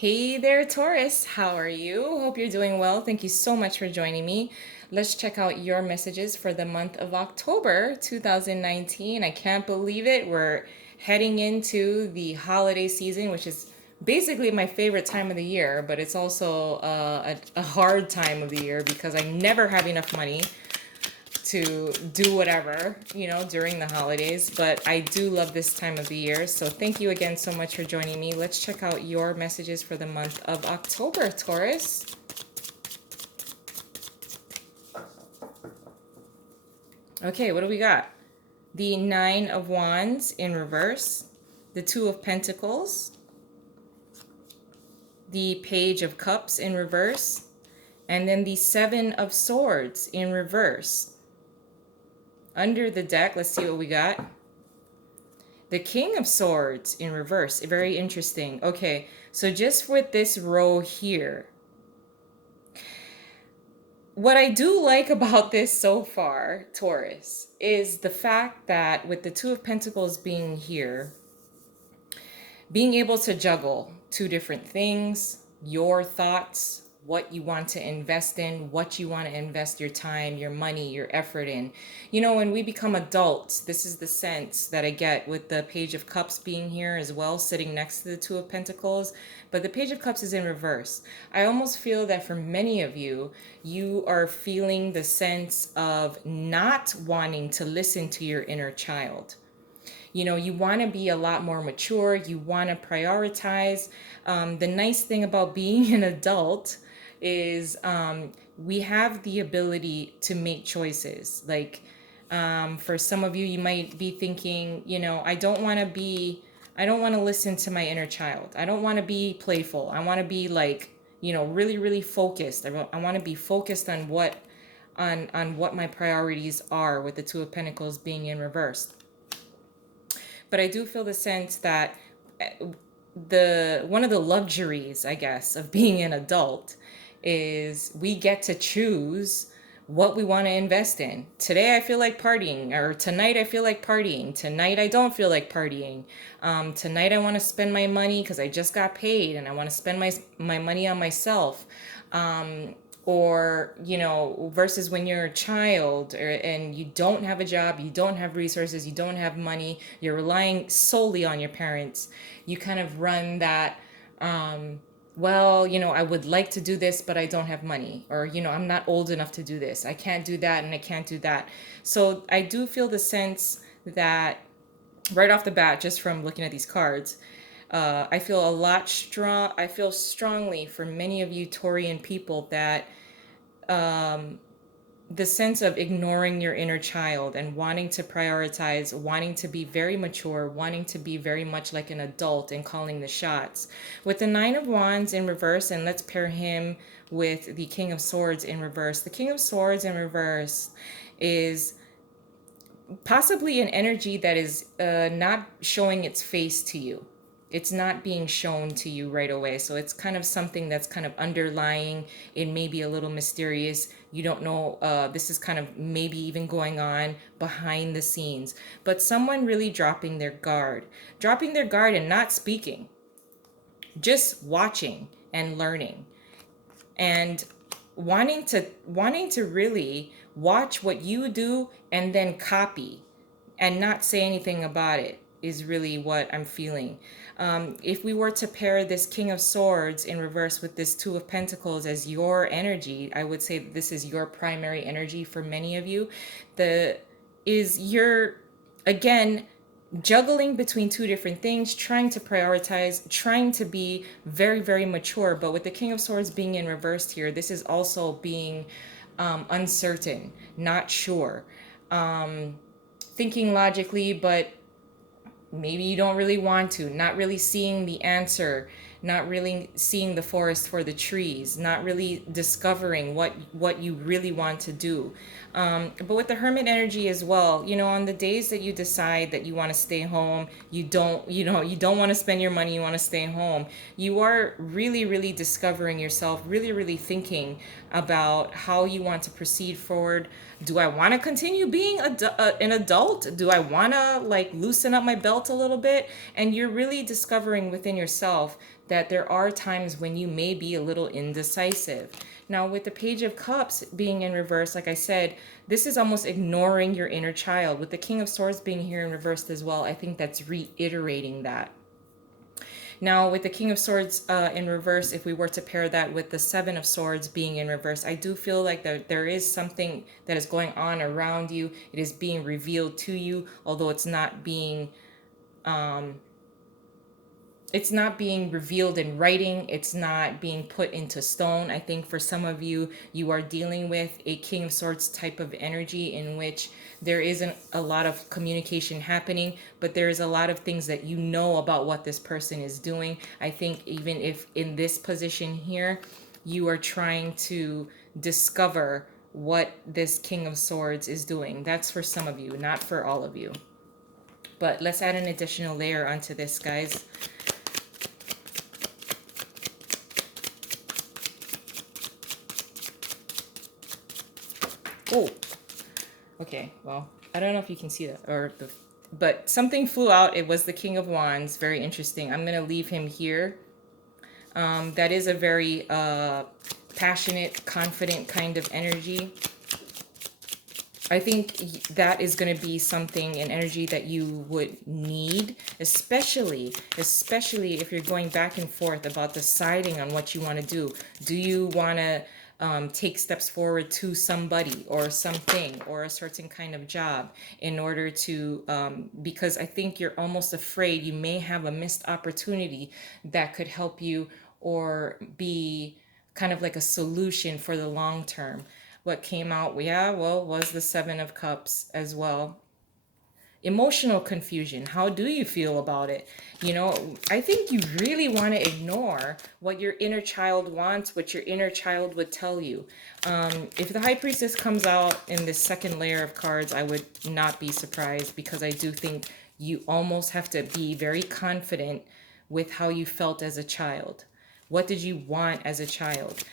Hey there, Taurus. How are you? Hope you're doing well. Thank you so much for joining me. Let's check out your messages for the month of October 2019. I can't believe it. We're heading into the holiday season, which is basically my favorite time of the year, but it's also a hard time of the year because I never have enough money to do whatever, during the holidays. But I do love this time of the year. So thank you again so much for joining me. Let's check out your messages for the month of October, Taurus. Okay, what do we got? The Nine of Wands in reverse, the Two of Pentacles, the Page of Cups in reverse, and then the Seven of Swords in reverse. Under the deck, let's see what we got. The King of Swords in reverse. Very interesting. Okay, so just with this row here, what I do like about this so far, Taurus, is the fact that with the Two of Pentacles being here, being able to juggle two different things, your thoughts, what you want to invest in, what you want to invest your time, your money, your effort in. When we become adults, this is the sense that I get with the Page of Cups being here as well, sitting next to the Two of Pentacles. But the Page of Cups is in reverse. I almost feel that for many of you, you are feeling the sense of not wanting to listen to your inner child. You want to be a lot more mature. You want to prioritize. The nice thing about being an adult is we have the ability to make choices. Like for some of you, you might be thinking, I don't want to listen to my inner child. I don't want to be playful. I want to be like, really, really focused. I want to be focused on what my priorities are, with the Two of Pentacles being in reverse. But I do feel the sense that the one of the luxuries, I guess, of being an adult is we get to choose what we want to invest in. Today I feel like partying, or tonight I feel like partying. Tonight I don't feel like partying. Tonight I want to spend my money because I just got paid and I want to spend my money on myself. Or versus when you're a child, and you don't have a job, you don't have resources, you don't have money, you're relying solely on your parents. You kind of run that, I would like to do this, but I don't have money. Or, I'm not old enough to do this. I can't do that and I can't do that. So I do feel the sense that right off the bat, just from looking at these cards, I feel a lot strong. I feel strongly for many of you Taurian people that the sense of ignoring your inner child and wanting to prioritize, wanting to be very mature, wanting to be very much like an adult and calling the shots. With the Nine of Wands in reverse, and let's pair him with the King of Swords in reverse. The King of Swords in reverse is possibly an energy that is not showing its face to you. It's not being shown to you right away. So it's kind of something that's kind of underlying. It may be a little mysterious. You don't know. This is kind of maybe even going on behind the scenes. But someone really dropping their guard and not speaking, just watching and learning, and wanting to really watch what you do and then copy and not say anything about it is really what I'm feeling. If we were to pair this King of Swords in reverse with this Two of Pentacles as your energy, I would say that this is your primary energy for many of you. You're again juggling between two different things, trying to prioritize, trying to be very, very mature. But with the King of Swords being in reversed here, this is also being uncertain, not sure, thinking logically, but maybe you don't really want to, not really seeing the answer, not really seeing the forest for the trees, not really discovering what you really want to do. But with the Hermit energy as well, on the days that you decide that you want to stay home, you don't want to spend your money, you want to stay home, you are really, really discovering yourself, really, really thinking about how you want to proceed forward. Do I want to continue being an adult? Do I want to loosen up my belt a little bit? And you're really discovering within yourself that there are times when you may be a little indecisive. Now, with the Page of Cups being in reverse, like I said, this is almost ignoring your inner child. With the King of Swords being here in reversed as well, I think that's reiterating that. Now, with the King of Swords in reverse, if we were to pair that with the Seven of Swords being in reverse, I do feel like there is something that is going on around you. It is being revealed to you, although it's not being revealed in writing. It's not being put into stone. I think for some of you, you are dealing with a King of Swords type of energy in which there isn't a lot of communication happening, but there is a lot of things that you know about what this person is doing. I think even if in this position here, you are trying to discover what this King of Swords is doing. That's for some of you, not for all of you. But let's add an additional layer onto this, guys. Oh, okay. Well, I don't know if you can see that, but something flew out. It was the King of Wands. Very interesting. I'm gonna leave him here. That is a very passionate, confident kind of energy. I think that is going to be something, an energy that you would need, especially if you're going back and forth about deciding on what you want to do. Do you want to take steps forward to somebody or something or a certain kind of job in order to, because I think you're almost afraid you may have a missed opportunity that could help you or be kind of like a solution for the long term. What came out, yeah, well, was the Seven of Cups as well. Emotional confusion. How do you feel about it? You know, I think you really want to ignore what your inner child wants, what your inner child would tell you. If the High Priestess comes out in this second layer of cards, I would not be surprised, because I do think you almost have to be very confident with how you felt as a child. What did you want as a child?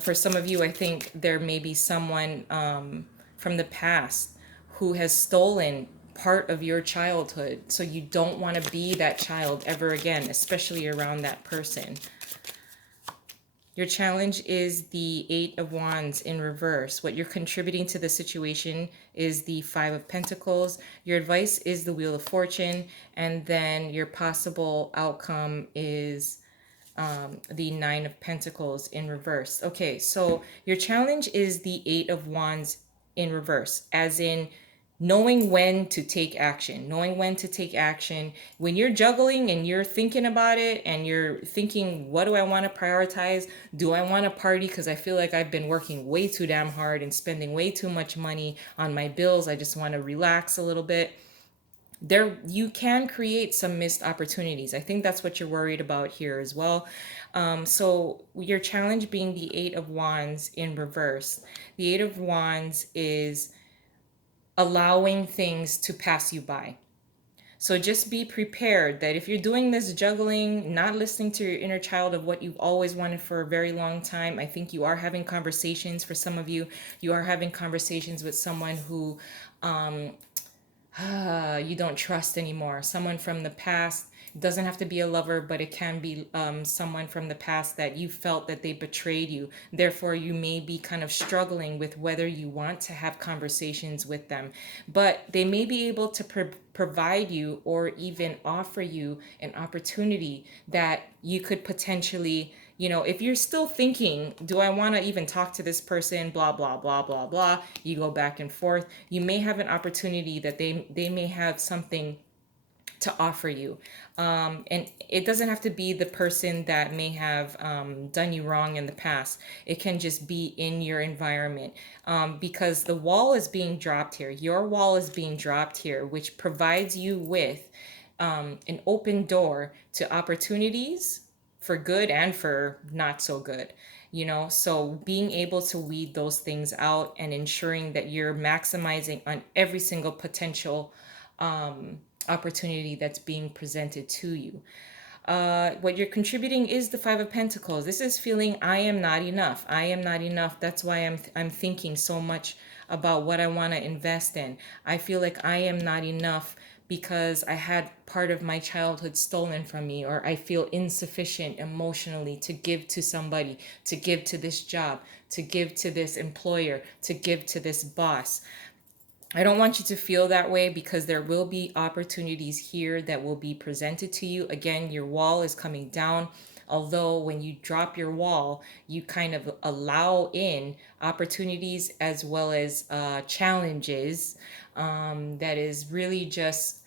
For some of you, I think there may be someone from the past who has stolen part of your childhood. So you don't want to be that child ever again, especially around that person. Your challenge is the Eight of Wands in reverse. What you're contributing to the situation is the Five of Pentacles. Your advice is the Wheel of Fortune. And then your possible outcome is the Nine of Pentacles in reverse. Okay, so your challenge is the Eight of Wands in reverse, as in knowing when to take action, when you're juggling and you're thinking about it and you're thinking, what do I want to prioritize? Do I want to party because I feel like I've been working way too damn hard and spending way too much money on my bills? I just want to relax a little bit. There, you can create some missed opportunities. I think that's what you're worried about here as well. So your challenge being the Eight of Wands in reverse. The Eight of Wands is allowing things to pass you by. So just be prepared that if you're doing this juggling, not listening to your inner child of what you've always wanted for a very long time, I think you are having conversations. For some of you, you are having conversations with someone who you don't trust anymore. Someone from the past. It doesn't have to be a lover, but it can be someone from the past that you felt that they betrayed you. Therefore, you may be kind of struggling with whether you want to have conversations with them. But they may be able to provide you or even offer you an opportunity that you could potentially, you know, if you're still thinking, do I want to even talk to this person, blah, blah, blah, blah, blah, you go back and forth, you may have an opportunity that they may have something to offer you. And it doesn't have to be the person that may have done you wrong in the past. It can just be in your environment, because the wall is being dropped here. Your wall is being dropped here, which provides you with an open door to opportunities for good and for not so good. You know, so being able to weed those things out and ensuring that you're maximizing on every single potential opportunity that's being presented to you. What you're contributing is the Five of Pentacles. This is feeling, I am not enough. I am not enough. That's why I'm thinking so much about what I want to invest in. I feel like I am not enough because I had part of my childhood stolen from me, or I feel insufficient emotionally to give to somebody, to give to this job, to give to this employer, to give to this boss. I don't want you to feel that way, because there will be opportunities here that will be presented to you. Again, your wall is coming down. Although when you drop your wall, you kind of allow in opportunities as well as challenges, that is really just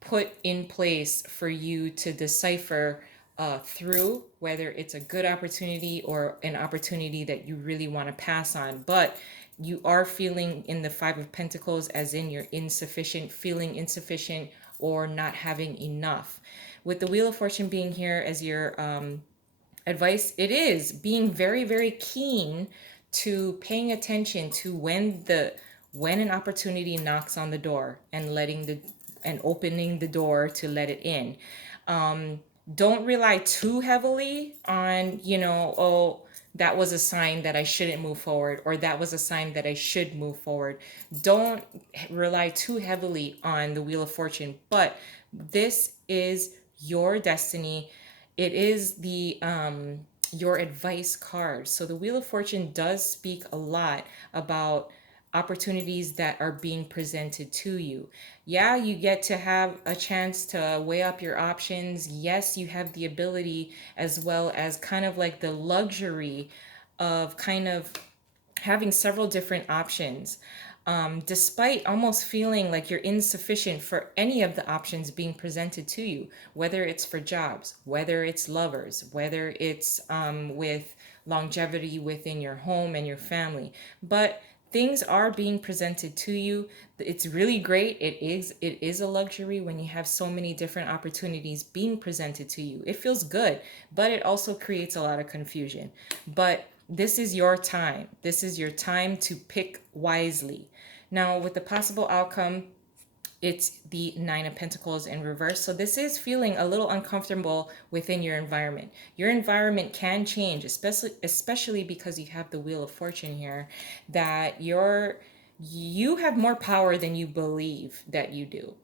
put in place for you to decipher through whether it's a good opportunity or an opportunity that you really want to pass on. But you are feeling in the Five of Pentacles as in you're insufficient, feeling insufficient, or not having enough. With the Wheel of Fortune being here as your advice, it is being very, very keen to paying attention to when an opportunity knocks on the door, and opening the door to let it in. Don't rely too heavily on, oh, that was a sign that I shouldn't move forward, or that was a sign that I should move forward. Don't rely too heavily on the Wheel of Fortune, but this is your destiny. It is the your advice card. So the Wheel of Fortune does speak a lot about opportunities that are being presented to you. Yeah, you get to have a chance to weigh up your options. Yes, you have the ability, as well as kind of like the luxury of kind of having several different options, despite almost feeling like you're insufficient for any of the options being presented to you, whether it's for jobs, whether it's lovers, whether it's with longevity within your home and your family. But things are being presented to you. It's really great. It is a luxury when you have so many different opportunities being presented to you. It feels good, but it also creates a lot of confusion. But this is your time. This is your time to pick wisely. Now, with the possible outcome, it's the Nine of Pentacles in reverse. So this is feeling a little uncomfortable within your environment. Your environment can change, especially because you have the Wheel of Fortune here, that you have more power than you believe that you do.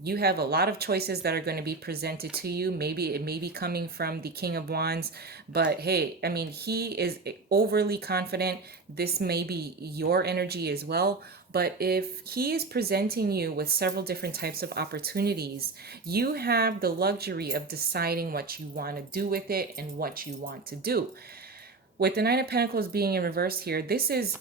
You have a lot of choices that are going to be presented to you. Maybe it may be coming from the King of Wands, but hey, I mean, he is overly confident. This may be your energy as well. But if he is presenting you with several different types of opportunities, you have the luxury of deciding what you want to do with it and what you want to do. With the Nine of Pentacles being in reverse here, this is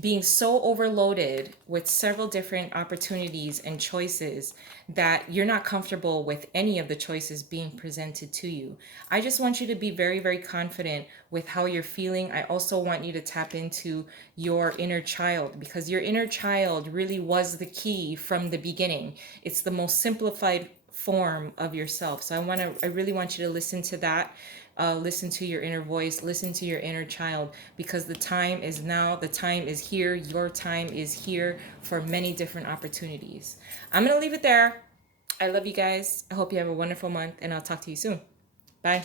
being so overloaded with several different opportunities and choices that you're not comfortable with any of the choices being presented to you. I just want you to be very, very confident with how you're feeling. I also want you to tap into your inner child, because your inner child really was the key from the beginning. It's the most simplified form of yourself. So I really want you to listen to that. Listen to your inner voice, listen to your inner child, because the time is now, the time is here, your time is here for many different opportunities. I'm going to leave it there. I love you guys. I hope you have a wonderful month, and I'll talk to you soon. Bye.